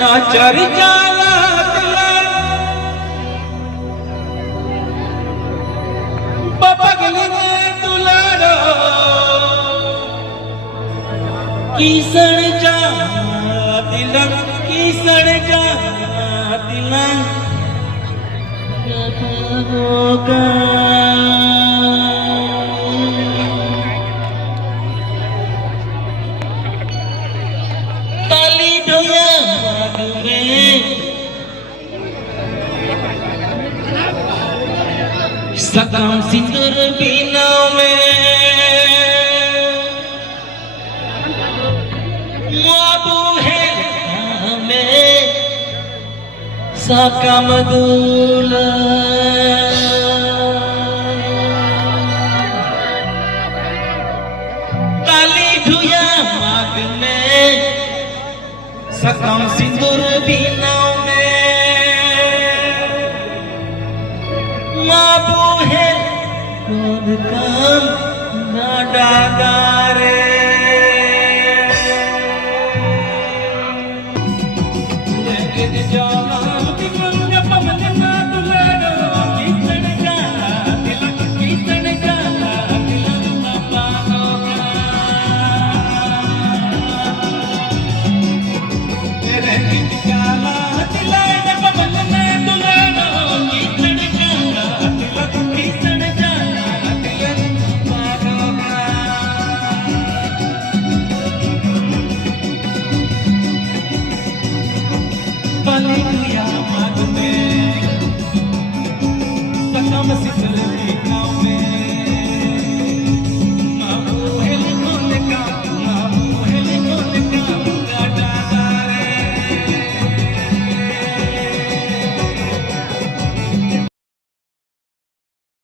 ना चर्चा बगली में दुलारो किसण जा दिलन किसण जा दिलन होगा ताली ढोया में सकम सिंदूर बिना में माबू है में सकम दूला ताली ढुया माग में सकम सिंदूर बिना में माबू है काम ना डागारे